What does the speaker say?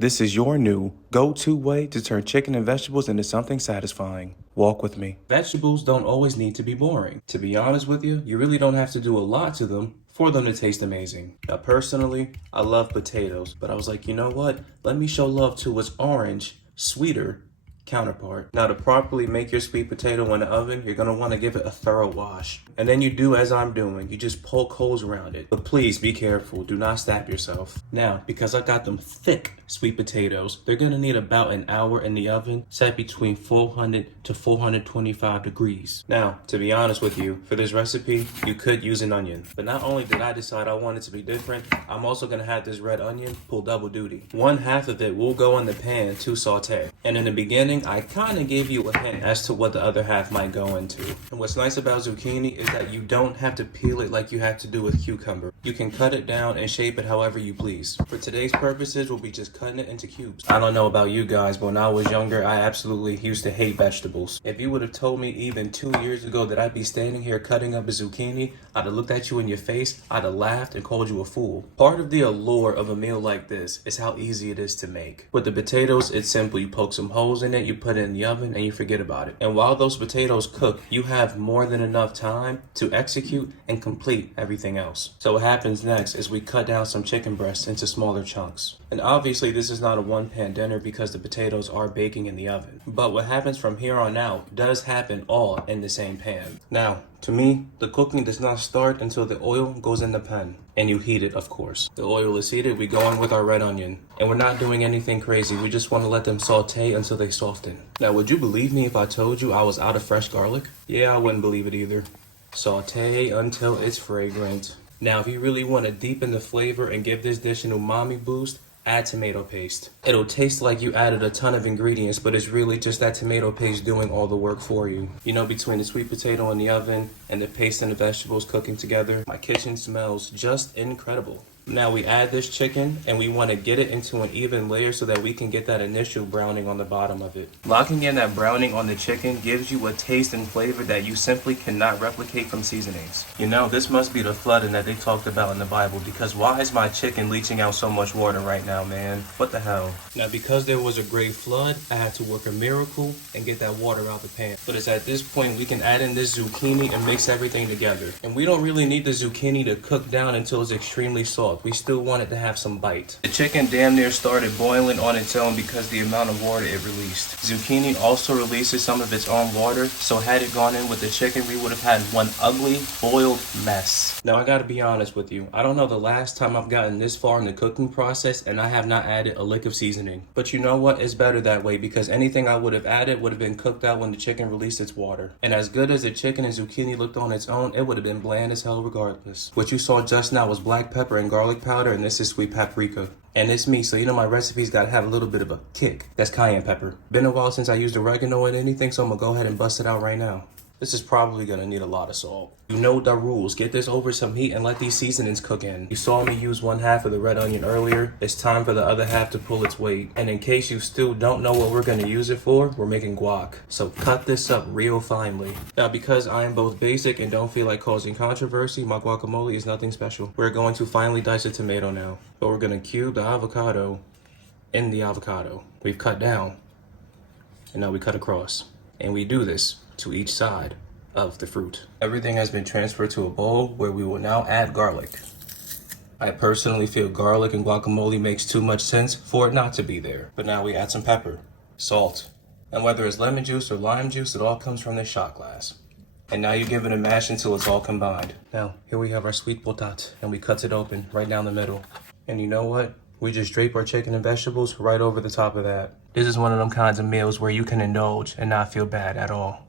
This is your new go-to way to turn chicken and vegetables into something satisfying. Walk with me. Vegetables don't always need to be boring. To be honest with you, you really don't have to do a lot to them for them to taste amazing. Now, personally, I love potatoes, but I was like, you know what? Let me show love to its orange, sweeter counterpart. Now, to properly make your sweet potato in the oven, you're gonna wanna give it a thorough wash. And then you do as I'm doing, you just poke holes around it. But please be careful, do not stab yourself. Now, because I got them thick sweet potatoes, they're gonna need about an hour in the oven, set between 400 to 425 degrees. Now, to be honest with you, for this recipe, you could use an onion. But not only did I decide I wanted to be different, I'm also gonna have this red onion pull double duty. One half of it will go in the pan to saute. And in the beginning, I kind of gave you a hint as to what the other half might go into. And what's nice about zucchini is that you don't have to peel it like you have to do with cucumber. You can cut it down and shape it however you please. For today's purposes, we'll be just cutting it into cubes. I don't know about you guys, but when I was younger, I absolutely used to hate vegetables. If you would have told me even 2 years ago that I'd be standing here cutting up a zucchini, I'd have looked at you in your face, I'd have laughed and called you a fool. Part of the allure of a meal like this is how easy it is to make. With the potatoes, it's simple. You poke some holes in it, you put it in the oven, and you forget about it. And while those potatoes cook, you have more than enough time to execute and complete everything else. So what happens next is we cut down some chicken breasts into smaller chunks. And obviously this is not a one-pan dinner because the potatoes are baking in the oven. But what happens from here on out does happen all in the same pan. Now, to me, the cooking does not start until the oil goes in the pan. And you heat it, of course. The oil is heated, we go in with our red onion. And we're not doing anything crazy, we just want to let them saute until they soften. Now, would you believe me if I told you I was out of fresh garlic? Yeah, I wouldn't believe it either. Saute until it's fragrant. Now, if you really want to deepen the flavor and give this dish an umami boost, add tomato paste. It'll taste like you added a ton of ingredients, but it's really just that tomato paste doing all the work for you. You know, between the sweet potato in the oven and the paste and the vegetables cooking together, my kitchen smells just incredible. Now we add this chicken and we want to get it into an even layer so that we can get that initial browning on the bottom of it. Locking in that browning on the chicken gives you a taste and flavor that you simply cannot replicate from seasonings. You know, this must be the flooding that they talked about in the Bible, because why is my chicken leaching out so much water right now, man? What the hell? Now, because there was a great flood, I had to work a miracle and get that water out the pan. But it's at this point we can add in this zucchini and mix everything together. And we don't really need the zucchini to cook down until it's extremely soft. We still want it to have some bite. The chicken damn near started boiling on its own because the amount of water it released. Zucchini also releases some of its own water, so had it gone in with the chicken, we would have had one ugly, boiled mess. Now, I gotta be honest with you. I don't know the last time I've gotten this far in the cooking process and I have not added a lick of seasoning. But you know what? It's better that way, because anything I would have added would have been cooked out when the chicken released its water. And as good as the chicken and zucchini looked on its own, it would have been bland as hell regardless. What you saw just now was black pepper and garlic powder, and this is sweet paprika. And it's me, so you know my recipes gotta have a little bit of a kick. That's cayenne pepper. Been a while since I used oregano in anything, so I'm gonna go ahead and bust it out right now. This is probably gonna need a lot of salt. You know the rules. Get this over some heat and let these seasonings cook in. You saw me use one half of the red onion earlier. It's time for the other half to pull its weight. And in case you still don't know what we're gonna use it for, we're making guac. So cut this up real finely. Now, because I am both basic and don't feel like causing controversy, my guacamole is nothing special. We're going to finely dice a tomato now. But we're gonna cube the avocado in the avocado. We've cut down. And now we cut across. And we do this to each side of the fruit. Everything has been transferred to a bowl where we will now add garlic. I personally feel garlic and guacamole makes too much sense for it not to be there. But now we add some pepper, salt, and whether it's lemon juice or lime juice, it all comes from this shot glass. And now you give it a mash until it's all combined. Now, here we have our sweet potat, and we cut it open right down the middle. And you know what? We just drape our chicken and vegetables right over the top of that. This is one of them kinds of meals where you can indulge and not feel bad at all.